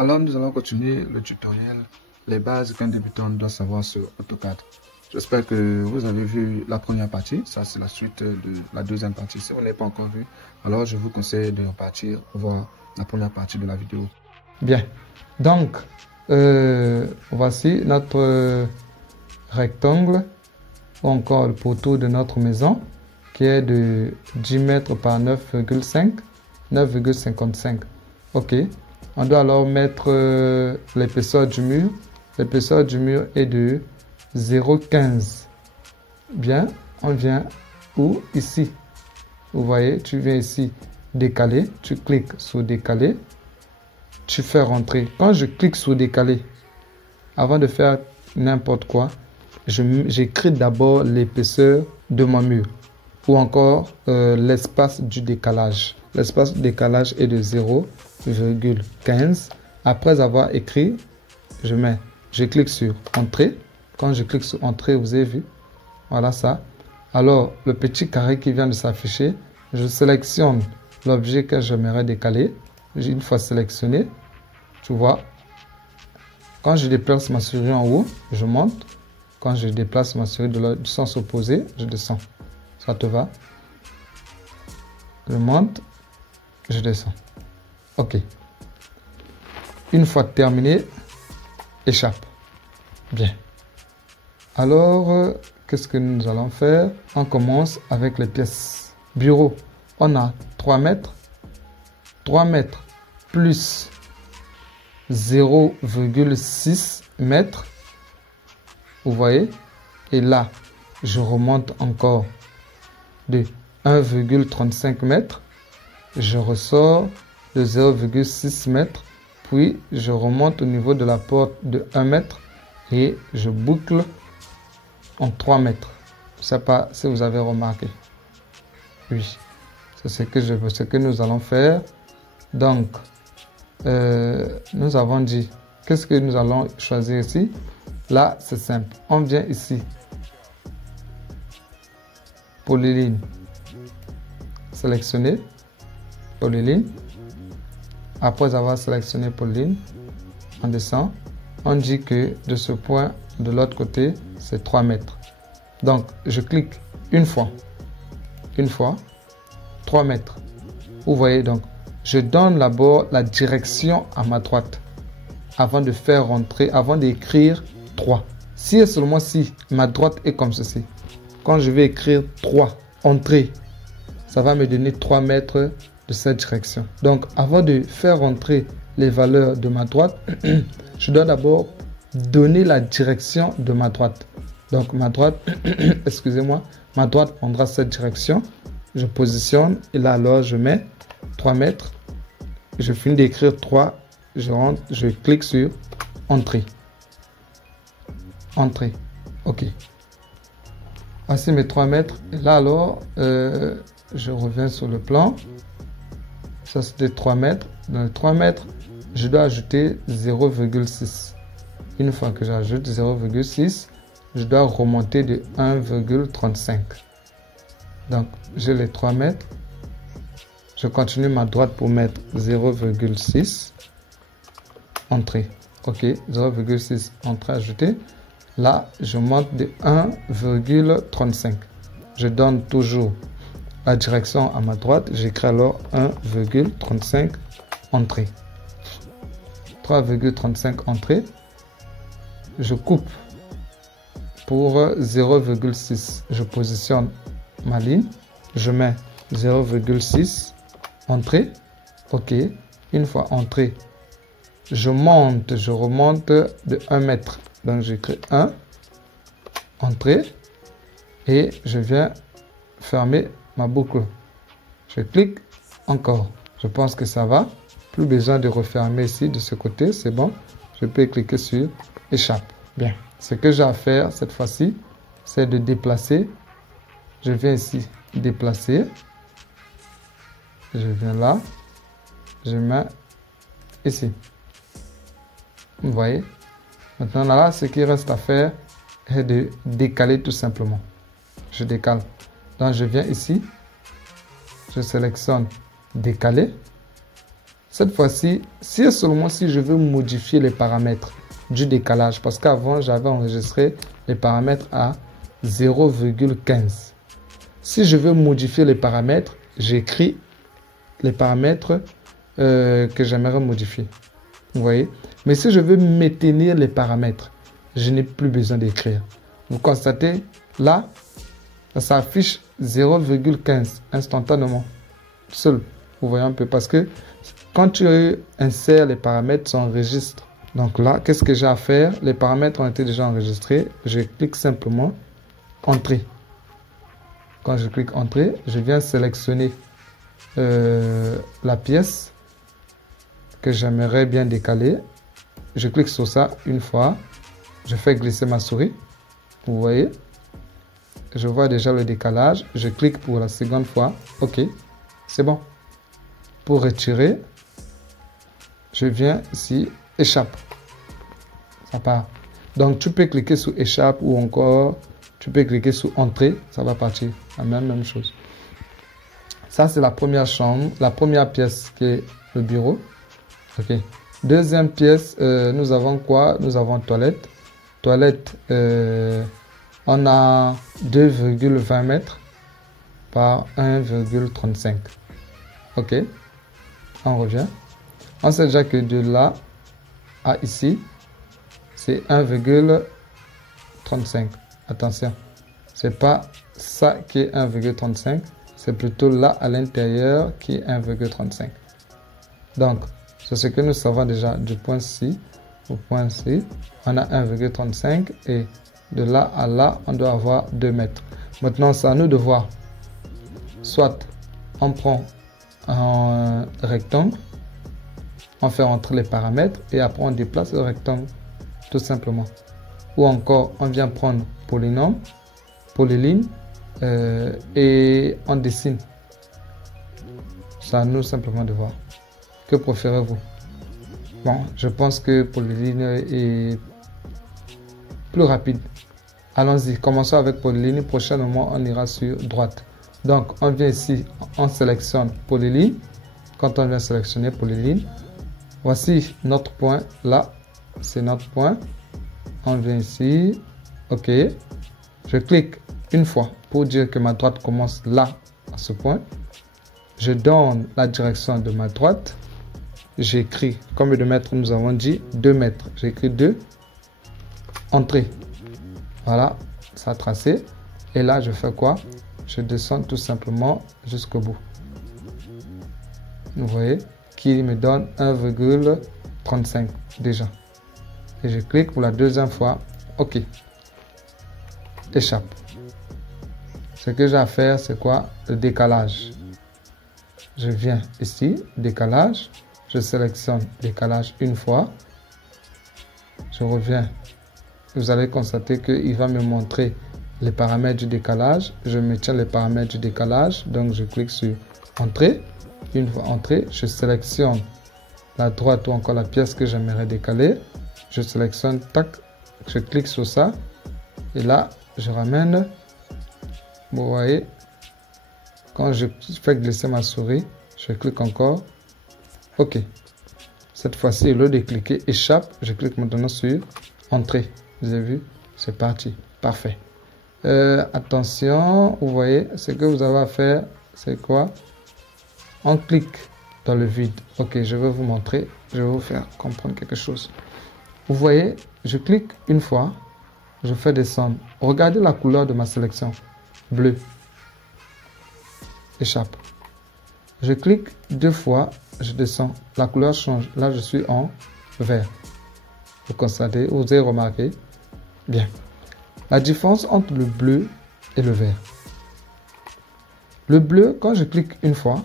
Alors nous allons continuer le tutoriel, les bases qu'un débutant doit savoir sur AutoCAD. J'espère que vous avez vu la première partie, ça c'est la suite de la deuxième partie. Si vous n'avez pas encore vu, alors je vous conseille de repartir voir la première partie de la vidéo. Bien, donc voici notre rectangle ou encore le poteau de notre maison qui est de 10 mètres par 9,5, 9,55. Ok, on doit alors mettre l'épaisseur du mur. L'épaisseur du mur est de 0,15. Bien, on vient où? Ici. Vous voyez, tu viens ici décaler, tu cliques sur décaler, tu fais rentrer. Quand je clique sur décaler, avant de faire n'importe quoi, j'écris d'abord l'épaisseur de mon mur ou encore l'espace du décalage. L'espace du décalage est de 0,15. Après avoir écrit, je clique sur entrée. Quand je clique sur entrée, vous avez vu, voilà ça. Alors, le petit carré qui vient de s'afficher, je sélectionne l'objet que j'aimerais décaler. Une fois sélectionné, tu vois, quand je déplace ma souris en haut, je monte. Quand je déplace ma souris du sens opposé, je descends. Ça te va? Je monte, je descends. Ok. Une fois terminé, échappe. Bien. Alors, qu'est-ce que nous allons faire? On commence avec les pièces. Bureau, on a 3 mètres. 3 mètres plus 0,6 mètres. Vous voyez? Et là, je remonte encore de 1,35 mètres. Je ressors de 0,6 mètres. Puis, je remonte au niveau de la porte de 1 mètre. Et je boucle en 3 mètres. Je ne sais pas si vous avez remarqué. Oui, c'est ce que nous allons faire. Donc, nous avons dit, qu'est-ce que nous allons choisir ici? Là, c'est simple. On vient ici. Polyline. Sélectionner. Polyline. Après avoir sélectionné polyline, on descend. On dit que de ce point, de l'autre côté, c'est 3 mètres. Donc, je clique une fois, 3 mètres. Vous voyez donc, je donne d'abord la direction à ma droite avant de faire rentrer, avant d'écrire 3. Si et seulement si ma droite est comme ceci, quand je vais écrire 3, entrée, ça va me donner 3 mètres de cette direction. Donc, avant de faire rentrer les valeurs de ma droite, je dois d'abord donner la direction de ma droite. Donc, ma droite, excusez-moi, ma droite prendra cette direction. Je positionne et là, alors, je mets 3 mètres. Je finis d'écrire 3. Je rentre, je clique sur entrée. Entrée. OK. Voici mes 3 mètres. Et là, alors, je reviens sur le plan. Ça, c'était 3 mètres. Dans les 3 mètres, je dois ajouter 0,6. Une fois que j'ajoute 0,6, je dois remonter de 1,35. Donc, j'ai les 3 mètres. Je continue ma droite pour mettre 0,6. Entrée. OK, 0,6. Entrée ajoutée. Là, je monte de 1,35. Je donne toujours la direction à ma droite. J'écris alors 1,35 entrée. 3,35 entrée. Je coupe pour 0,6. Je positionne ma ligne. Je mets 0,6 entrée. OK. Une fois entrée, je monte, je remonte de 1 mètre. Donc j'écris 1 entrée et je viens fermer ma boucle. Je clique encore. Je pense que ça va. Plus besoin de refermer ici de ce côté, c'est bon. Je peux cliquer sur échappe. Bien. Ce que j'ai à faire cette fois-ci, c'est de déplacer. Je viens ici déplacer. Je viens là. Je mets ici. Vous voyez? Maintenant là, ce qui reste à faire est de décaler tout simplement. Je décale. Donc je viens ici. Je sélectionne décaler. Cette fois-ci, si et seulement si je veux modifier les paramètres du décalage, parce qu'avant, j'avais enregistré les paramètres à 0,15. Si je veux modifier les paramètres, j'écris les paramètres que j'aimerais modifier. Vous voyez? Mais si je veux maintenir les paramètres, je n'ai plus besoin d'écrire. Vous constatez, là, ça s'affiche 0,15 instantanément. Seul. Vous voyez un peu, parce que quand tu insères les paramètres, ça enregistre. Donc là, qu'est-ce que j'ai à faire? Les paramètres ont été déjà enregistrés. Je clique simplement Entrée. Quand je clique Entrée, je viens sélectionner la pièce que j'aimerais bien décaler. Je clique sur ça une fois. Je fais glisser ma souris. Vous voyez? Je vois déjà le décalage. Je clique pour la seconde fois. OK. C'est bon. Pour retirer, je viens ici, échappe. Ça part. Donc, tu peux cliquer sur échappe ou encore, tu peux cliquer sur entrée. Ça va partir. La même chose. Ça, c'est la première chambre. La première pièce qui est le bureau. OK. Deuxième pièce, nous avons quoi? Nous avons toilette. Toilette, on a 2,20 mètres par 1,35. OK. On revient. On sait déjà que de là à ici, c'est 1,35. Attention, c'est pas ça qui est 1,35, c'est plutôt là à l'intérieur qui est 1,35. Donc, c'est ce que nous savons déjà du point C au point C. On a 1,35 et de là à là, on doit avoir 2 mètres. Maintenant, c'est à nous de voir. Soit on prend un rectangle, on fait entrer les paramètres et après on déplace le rectangle, tout simplement. Ou encore, on vient prendre polynôme, polyline et on dessine. C'est à nous simplement de voir. Que préférez-vous? Bon, je pense que polyline est plus rapide. Allons-y, commençons avec polyline. Prochainement, on ira sur droite. Donc, on vient ici, on sélectionne polyline. Quand on vient sélectionner polyline, voici notre point. Là, c'est notre point. On vient ici. OK. Je clique une fois pour dire que ma droite commence là, à ce point. Je donne la direction de ma droite. J'écris combien de mètres nous avons dit? 2 mètres. J'écris 2. Entrée. Voilà, ça a tracé. Et là, je fais quoi? Je descends tout simplement jusqu'au bout. Vous voyez, qui me donne 1,35 déjà. Et je clique pour la deuxième fois. OK. Échappe. Ce que j'ai à faire, c'est quoi? Le décalage. Je viens ici, décalage. Je sélectionne décalage une fois. Je reviens. Vous allez constater qu'il va me montrer les paramètres du décalage. Je maintiens les paramètres du décalage. Donc, je clique sur Entrée. Une fois entrée, je sélectionne la droite ou encore la pièce que j'aimerais décaler. Je sélectionne, tac, je clique sur ça. Et là, je ramène. Vous voyez, quand je fais glisser ma souris, je clique encore. OK. Cette fois-ci, au lieu de cliquer échappe, je clique maintenant sur Entrée. Vous avez vu? C'est parti. Parfait. Attention, vous voyez, ce que vous avez à faire, c'est quoi? On clique dans le vide. OK, je vais vous montrer. Je vais vous faire comprendre quelque chose. Vous voyez, je clique une fois. Je fais descendre. Regardez la couleur de ma sélection. Bleu. Échappe. Je clique 2 fois. Je descends. La couleur change. Là, je suis en vert. Vous constatez, vous avez remarqué? Bien. La différence entre le bleu et le vert. Le bleu, quand je clique une fois,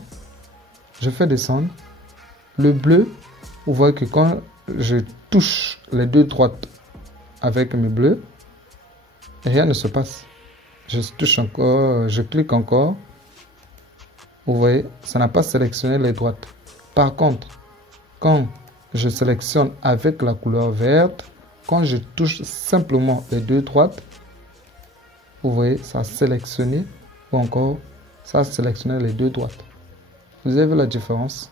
je fais descendre. Le bleu, vous voyez que quand je touche les deux droites avec mes bleus, rien ne se passe. Je touche encore, je clique encore. Vous voyez, ça n'a pas sélectionné les droites. Par contre, quand je sélectionne avec la couleur verte, quand je touche simplement les deux droites, vous voyez, ça a sélectionné, ou encore, ça a sélectionné les deux droites. Vous avez vu la différence?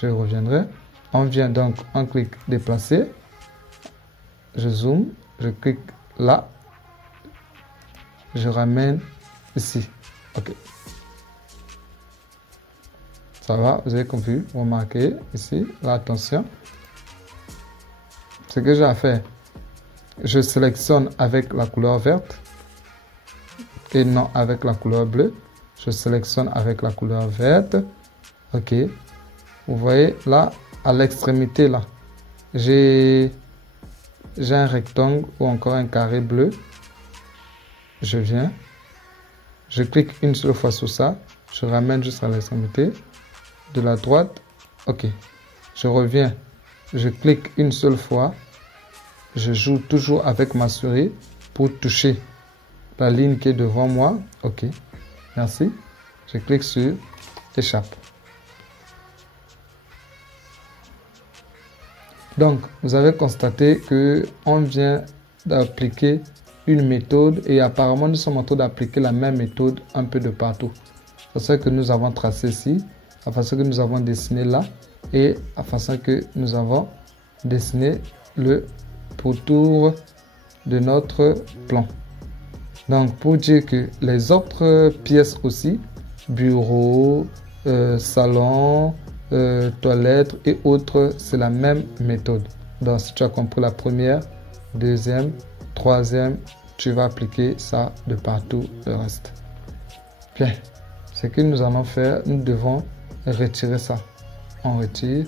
je reviendrai. On vient donc, on clique déplacer. Je zoome, je clique là. Je ramène ici. OK. Ça va, vous avez compris. Remarquez ici, là, attention. Ce que j'ai à faire, je sélectionne avec la couleur verte et non avec la couleur bleue. Je sélectionne avec la couleur verte. OK. Vous voyez là, à l'extrémité là, j'ai un rectangle ou encore un carré bleu. Je viens, je clique une seule fois sur ça, je ramène juste à l'extrémité de la droite. OK. Je reviens, je clique une seule fois, je joue toujours avec ma souris pour toucher la ligne qui est devant moi. OK. Merci. Je clique sur échappe. Donc, vous avez constaté que on vient d'appliquer une méthode et apparemment nous sommes en train d'appliquer la même méthode un peu de partout. C'est ça que nous avons tracé ici, la façon que nous avons dessiné là et la façon que nous avons dessiné le pourtour de notre plan. Donc, pour dire que les autres pièces aussi, bureau, salon, toilettes et autres, c'est la même méthode. Donc, si tu as compris la première, deuxième, troisième, tu vas appliquer ça de partout le reste. Bien, ce que nous allons faire, nous devons retirer ça. On retire,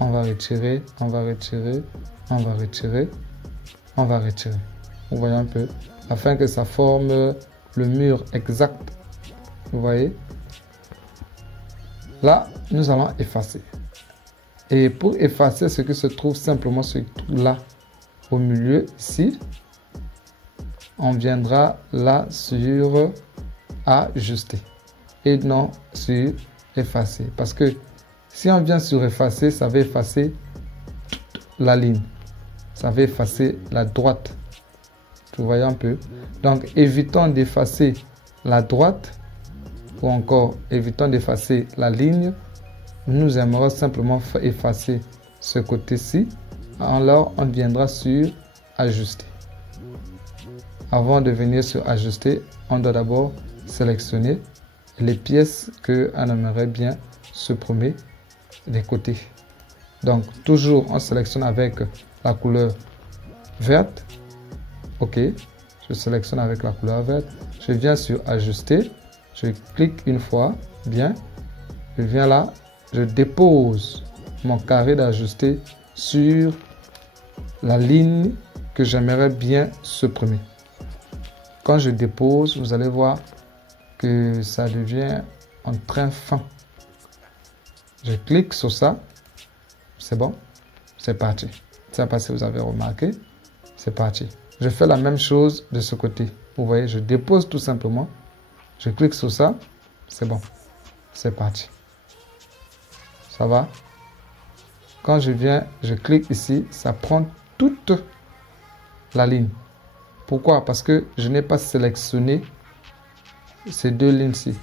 on va retirer, on va retirer, on va retirer, on va retirer. Vous voyez un peu, afin que ça forme le mur exact. Vous voyez? Là, nous allons effacer. Et pour effacer ce qui se trouve simplement ce truc-là au milieu, ici, on viendra là sur ajuster et non sur effacer. Parce que si on vient sur effacer, ça va effacer toute la ligne. Ça va effacer la droite. Vous voyez un peu? Donc, évitons d'effacer la droite ou encore évitons d'effacer la ligne. Nous aimerons simplement effacer ce côté-ci. Alors, on viendra sur ajuster. Avant de venir sur ajuster, on doit d'abord sélectionner les pièces que on aimerait bien supprimer des côtés. Donc, toujours on sélectionne avec la couleur verte. OK. Je sélectionne avec la couleur verte. Je viens sur ajuster. Je clique une fois. Bien. Je viens là. Je dépose mon carré d'ajuster sur la ligne que j'aimerais bien supprimer. Quand je dépose, vous allez voir que ça devient un train fin. Je clique sur ça. C'est bon. C'est parti. C'est passé, vous avez remarqué. C'est parti. Je fais la même chose de ce côté. Vous voyez, je dépose tout simplement. Je clique sur ça. C'est bon. C'est parti. Ça va? Quand je viens, je clique ici. Ça prend toute la ligne. Pourquoi? Parce que je n'ai pas sélectionné ces deux lignes-ci.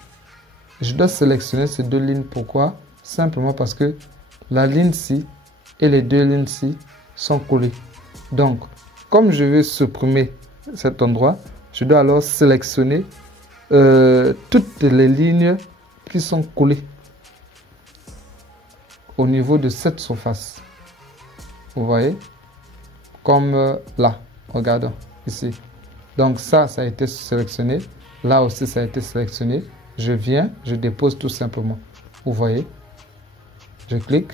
Je dois sélectionner ces deux lignes. Pourquoi? Simplement parce que la ligne-ci et les deux lignes-ci sont collées. Donc, comme je veux supprimer cet endroit, je dois alors sélectionner toutes les lignes qui sont collées au niveau de cette surface. Vous voyez? Comme là. Regardons ici. Donc ça a été sélectionné. Là aussi, ça a été sélectionné. Je viens, je dépose tout simplement. Vous voyez? Je clique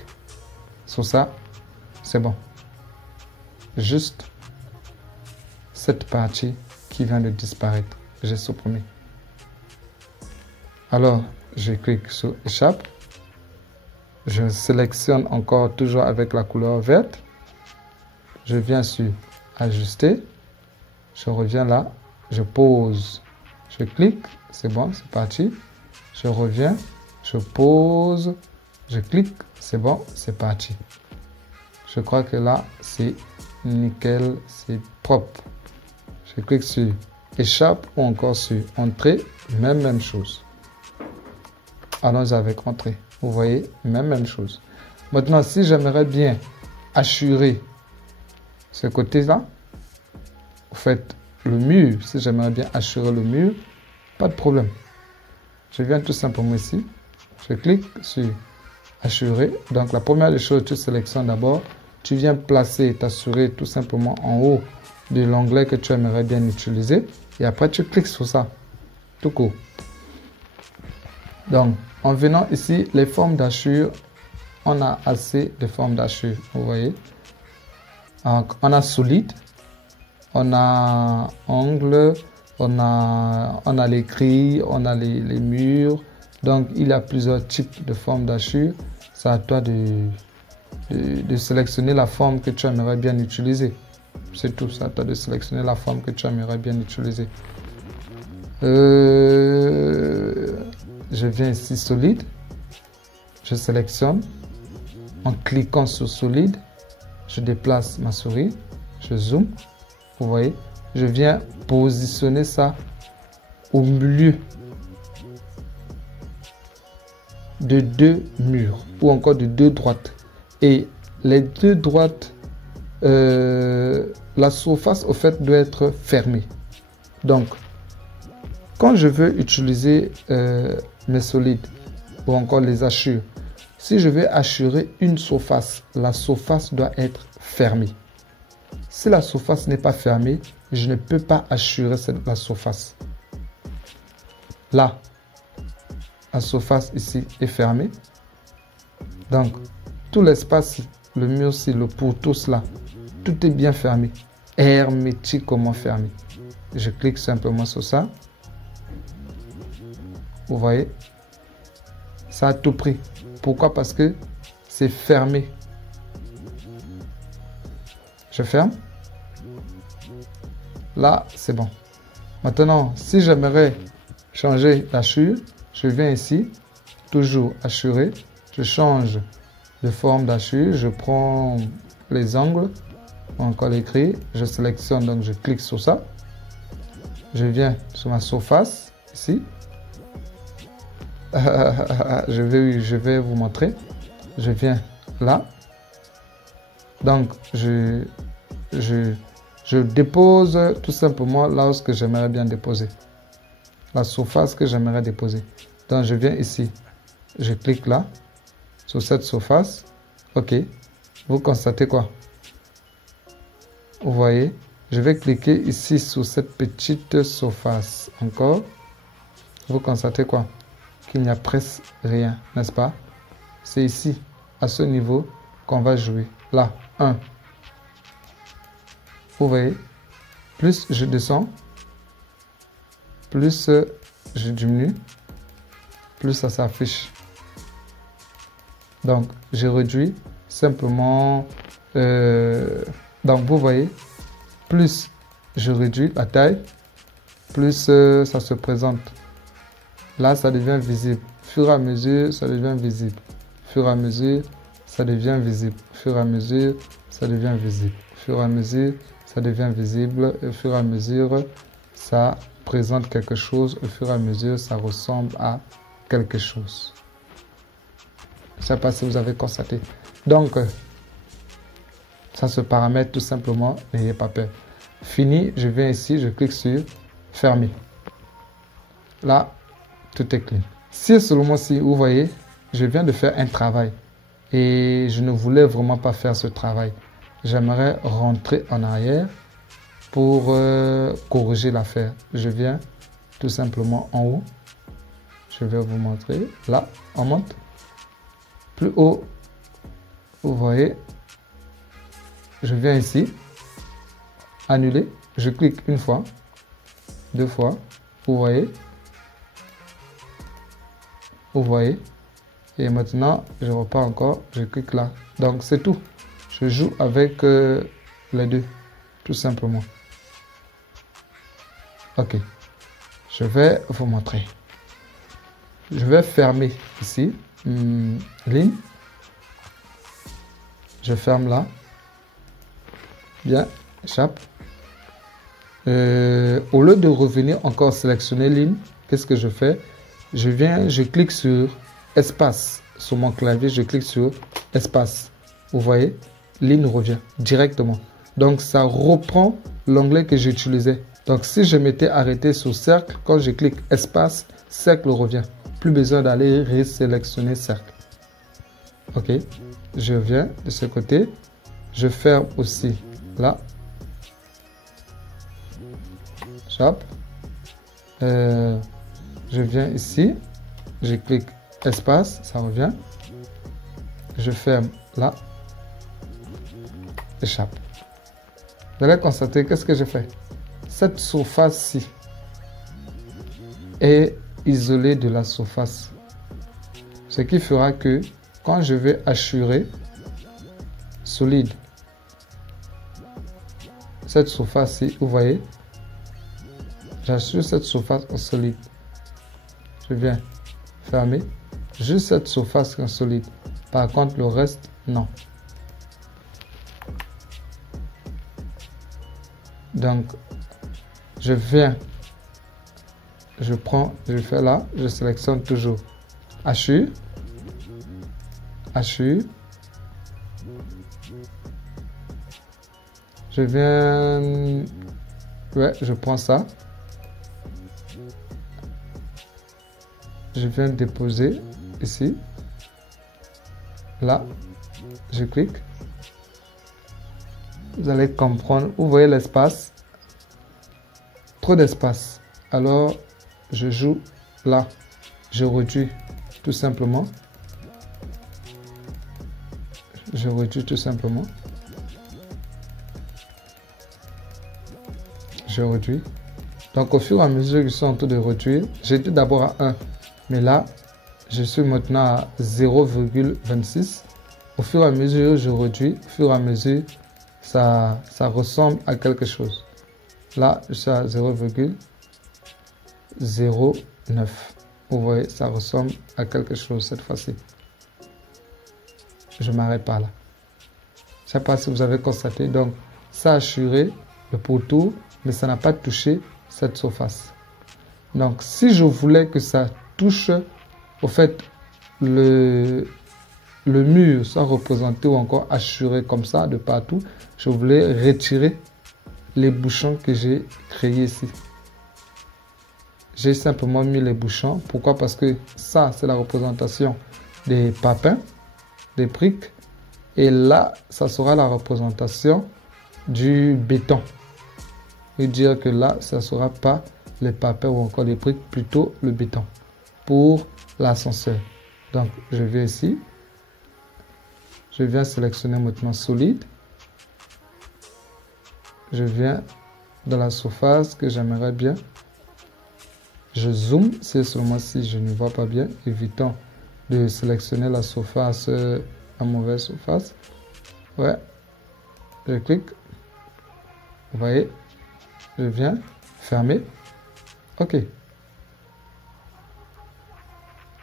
sur ça. C'est bon. Juste cette partie qui vient de disparaître. J'ai supprimé. Alors, je clique sur échappe. Je sélectionne encore toujours avec la couleur verte. Je viens sur ajuster. Je reviens là. Je pose. Je clique. C'est bon, c'est parti. Je reviens. Je pose. Je clique. C'est bon, c'est parti. Je crois que là, c'est nickel. C'est propre. Je clique sur échappe ou encore sur entrée. Même chose. Allons avec entrée. Vous voyez, même chose. Maintenant, si j'aimerais bien assurer ce côté-là, vous faites le mur, si j'aimerais bien assurer le mur, pas de problème. Je viens tout simplement ici, je clique sur assurer. Donc la première des choses, tu sélectionnes d'abord, tu viens placer t'assurer tout simplement en haut de l'onglet que tu aimerais bien utiliser et après tu cliques sur ça, tout court. Donc en venant ici, les formes d'assure, on a assez de formes d'assure, vous voyez. Donc, on a solide, on a angle, on a les grilles, on a les murs. Donc, il y a plusieurs types de formes d'assure. C'est à toi de sélectionner la forme que tu aimerais bien utiliser. C'est tout, c'est à toi de sélectionner la forme que tu aimerais bien utiliser. Je viens ici, solide. Je sélectionne. En cliquant sur solide, je déplace ma souris. Je zoome. Vous voyez, je viens positionner ça au milieu de deux murs ou encore de deux droites. Et les deux droites, la surface au fait doit être fermée. Donc, quand je veux utiliser mes solides ou encore les hachures, si je vais assurer une surface, la surface doit être fermée. Si la surface n'est pas fermée, je ne peux pas assurer la surface. Là, la surface ici est fermée. Donc, tout l'espace, le mur-ci, le pourtour là, tout est bien fermé. Hermétiquement fermé. Je clique simplement sur ça. Vous voyez, ça a tout pris. Pourquoi? Parce que c'est fermé. Je ferme. Là, c'est bon. Maintenant, si j'aimerais changer l'hachure, je viens ici, toujours assurer. Je change de forme d'hachure. Je prends les angles, encore les grilles. Je sélectionne, donc je clique sur ça. Je viens sur ma surface, ici. Je vais vous montrer. Je viens là. Donc, je dépose tout simplement là où j'aimerais bien déposer. La surface que j'aimerais déposer. Donc, je viens ici. Je clique là. Sur cette surface. OK. Vous constatez quoi? Vous voyez? Je vais cliquer ici sur cette petite surface. Encore. Vous constatez quoi? Qu'il n'y a presque rien, n'est-ce pas? C'est ici, à ce niveau, qu'on va jouer. Là, 1. Vous voyez? Plus je descends, plus je diminue, plus ça s'affiche. Donc, je réduis simplement. Donc, vous voyez, plus je réduis la taille, plus ça se présente. Là, ça devient visible. Au fur et à mesure, ça devient visible. Au fur et à mesure, ça devient visible. Au fur et à mesure, ça devient visible. Au fur et à mesure, ça devient visible. Au fur et à mesure, ça présente quelque chose. Au fur et à mesure, ça ressemble à quelque chose. Je ne sais pas si vous avez constaté. Donc, ça se paramètre tout simplement. N'ayez pas peur. Fini, je viens ici, je clique sur fermer. Là, tout est clean. Si seulement si vous voyez, je viens de faire un travail et je ne voulais vraiment pas faire ce travail. J'aimerais rentrer en arrière pour corriger l'affaire. Je viens tout simplement en haut. Je vais vous montrer. Là, on monte. Plus haut, vous voyez. Je viens ici. Annuler. Je clique une fois, deux fois. Vous voyez. Vous voyez. Et maintenant, je repars encore. Je clique là. Donc, c'est tout. Je joue avec les deux. Tout simplement. OK. Je vais vous montrer. Je vais fermer ici. Ligne. Je ferme là. Bien. Échappe. Au lieu de revenir encore sélectionner ligne, qu'est-ce que je fais? Je viens, je clique sur espace sur mon clavier, je clique sur espace. Vous voyez, ligne revient directement. Donc, ça reprend l'onglet que j'utilisais. Donc, si je m'étais arrêté sur cercle, quand je clique espace, cercle revient. Plus besoin d'aller resélectionner cercle. Ok, je viens de ce côté. Je ferme aussi là. Hop. Je viens ici. Je clique espace, ça revient. Je ferme là. Échappe. Vous allez constater qu'est-ce que je fais. Cette surface-ci est isolée de la surface. Ce qui fera que quand je vais hachurer solide, cette surface-ci, vous voyez, j'assure cette surface en solide. Je viens fermer juste cette surface en solide. Par contre, le reste, non. Donc, je viens, je prends, je fais là, je sélectionne toujours hachure, hachure. Je viens, ouais, je prends ça. Je viens déposer ici. Là, je clique. Vous allez comprendre. Vous voyez l'espace. Trop d'espace. Alors, je joue là. Je réduis tout simplement. Je réduis tout simplement. Je réduis. Donc, au fur et à mesure que je suis en train de réduire, j'étais d'abord à 1. Mais là, je suis maintenant à 0,26. Au fur et à mesure, je réduis. Au fur et à mesure, ça ressemble à quelque chose. Là, je suis à 0,09. Vous voyez, ça ressemble à quelque chose cette fois-ci. Je m'arrête pas là. Je ne sais pas si vous avez constaté. Donc, ça a assuré le pourtour, mais ça n'a pas touché cette surface. Donc, si je voulais que ça touche, au fait, le mur soit représenté ou encore assuré comme ça de partout, je voulais retirer les bouchons que j'ai créés ici. J'ai simplement mis les bouchons. Pourquoi? Parce que ça, c'est la représentation des papins, des briques. Et là, ça sera la représentation du béton. Et dire que là, ça ne sera pas les papins ou encore les briques, plutôt le béton pour l'ascenseur. Donc, je vais ici. Je viens sélectionner maintenant solide. Je viens dans la surface que j'aimerais bien. Je zoome, c'est seulement si je ne vois pas bien. Évitons de sélectionner la surface, la mauvaise surface. Ouais. Je clique. Vous voyez. Je viens fermer. OK.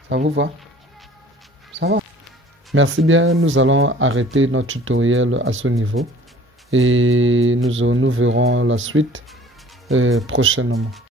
Ça vous va? Ça va? Merci bien. Nous allons arrêter notre tutoriel à ce niveau. Et nous verrons la suite prochainement.